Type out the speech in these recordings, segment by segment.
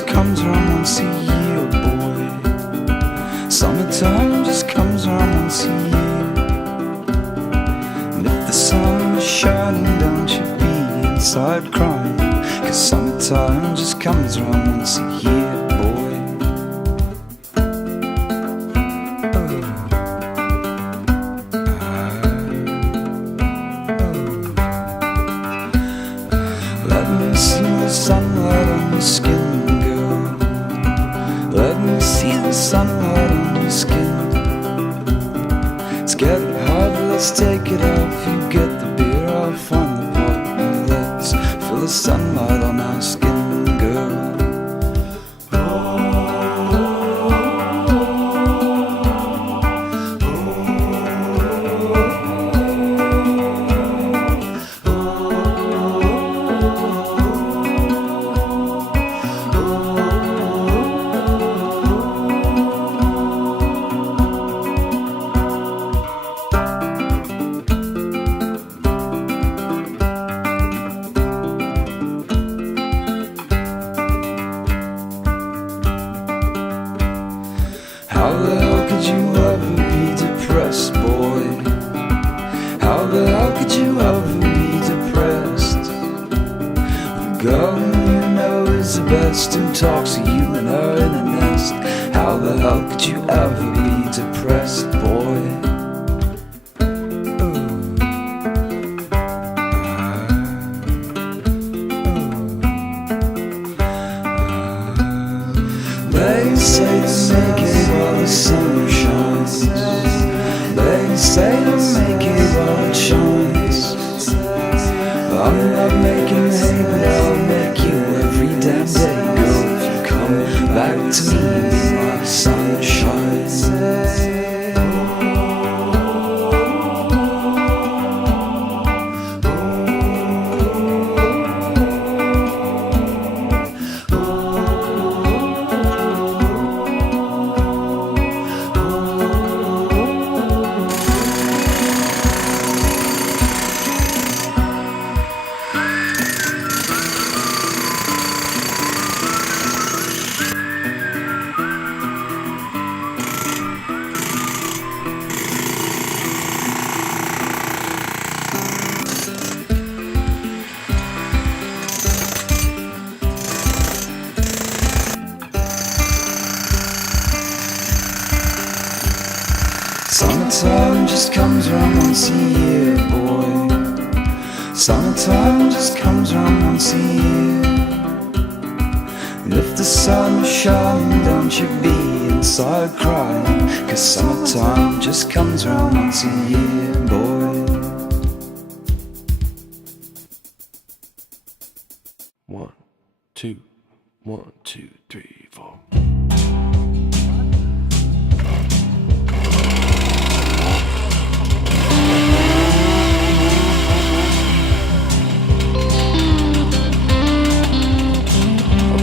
just comes around once a year, boy. Summertime just comes around once a year. And if the sun is shining, don't you be inside crying, 'cause summertime just comes around once a year, boy. Let me see the sunlight on your skin, girl. Let me see the sunlight on your skin. It's getting hard, let's take it off. You get the beer, I'll find the pot, and let's feel the sunlight on our skin, girl. How the hell could you ever be depressed, boy? How the hell could you ever be depressed? The girl who you know is the best, who talks to you and her in a nest. How the hell could you ever be depressed, boy? They say to make it while the sun shines. They say to make it while it shines. I'm not making hay, but I'll make you every damn day, girl. If you come back to me, be my sunshine. Summertime just comes around once a year, boy. Summertime just comes around once a year. And if the sun is shining, don't you be inside crying, 'cause summertime just comes around once a year, boy. 1, 2, 1, 2, 3, 4.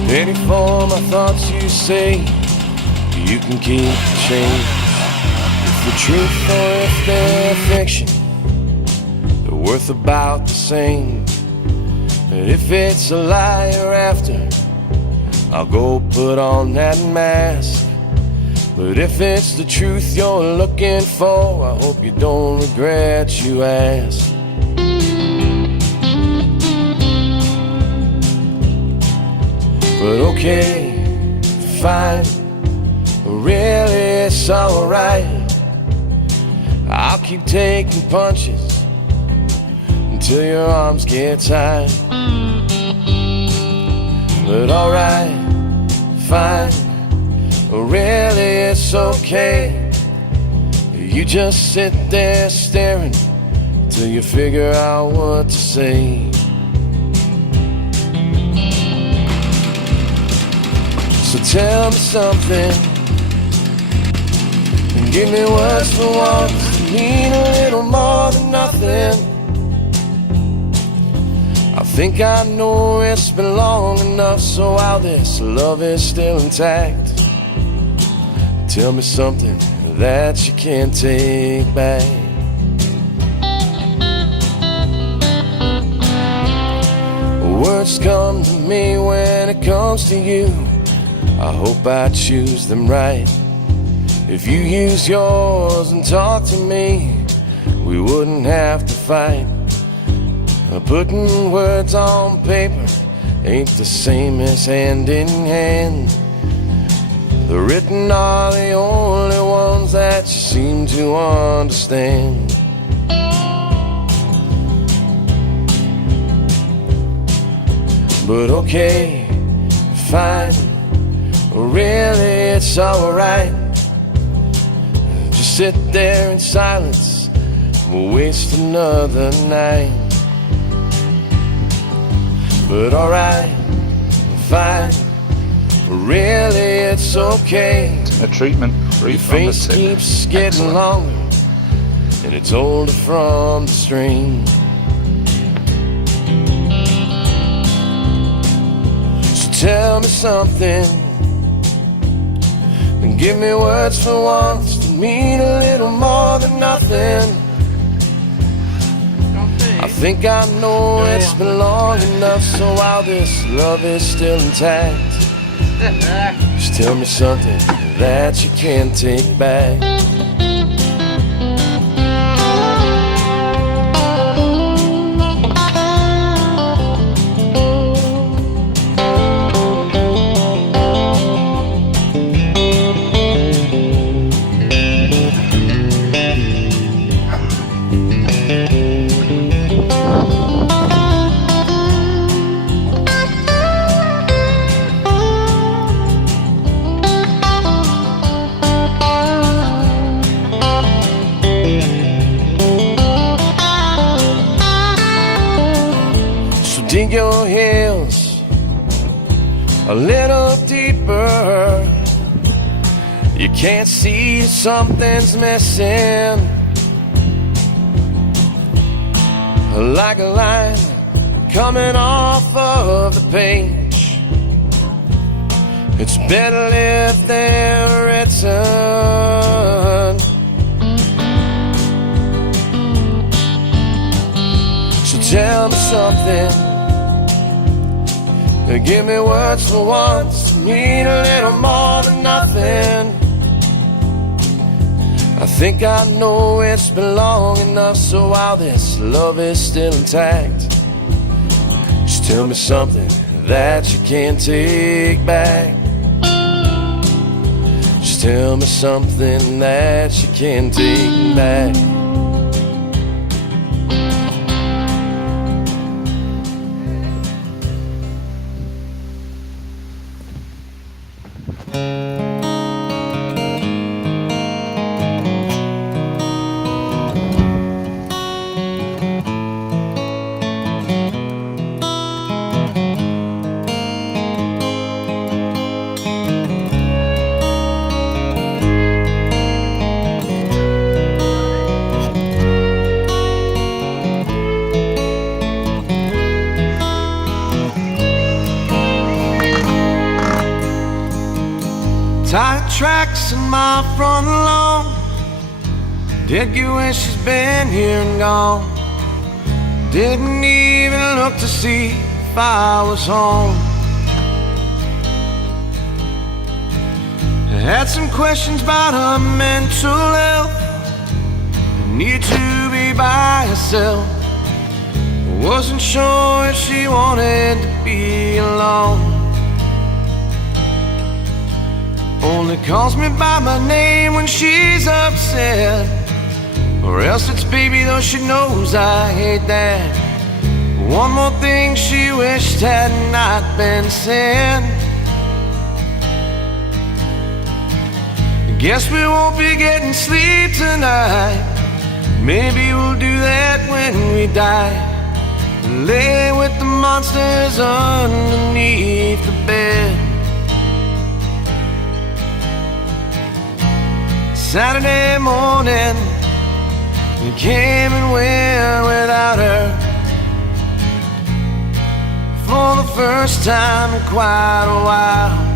Penny for my thoughts, you say you can keep the change. If the truth or if they're fiction, they're worth about the same. And if it's a lie you're after, I'll go put on that mask. But if it's the truth you're looking for, I hope you don't regret you asked. But okay, fine, really it's alright. I'll keep taking punches until your arms get tired. But alright, fine, really it's okay. You just sit there staring till you figure out what to say. So tell me something, and give me words for once to mean a little more than nothing. I think I know it's been long enough, so while this love is still intact, tell me something that you can't take back. Words come to me when it comes to you, I hope I choose them right. If you use yours and talk to me, we wouldn't have to fight. Putting words on paper ain't the same as hand in hand. The written are the only ones that you seem to understand. But okay, fine, really it's alright. Just sit there in silence, we'll waste another night. But alright, fine, really it's okay. A treatment free Your from the face tip. keeps getting Excellent. longer, and it's older from the strain. So tell me something, and give me words for once that mean a little more than nothing. I think I know it's been long enough, so while this love is still intact, just tell me something that you can't take back. Dig your heels a little deeper. You can't see something's missing, like a line coming off of the page. It's better if they're written. So tell me something, give me words for once, mean a little more than nothing. I think I know it's been long enough, so while this love is still intact, just tell me something that you can't take back. Just tell me something that you can't take back. Tire tracks in my front lawn. Did you wish she's been here and gone? Didn't even look to see if I was home. I had some questions about her mental health, the need to be by herself. I wasn't sure if she wanted to be alone. Only calls me by my name when she's upset, or else it's baby, though she knows I hate that. One more thing she wished had not been said. Guess we won't be getting sleep tonight. Maybe we'll do that when we die. Lay with the monsters underneath the bed. Saturday morning, we came and went without her. For the first time in quite a while.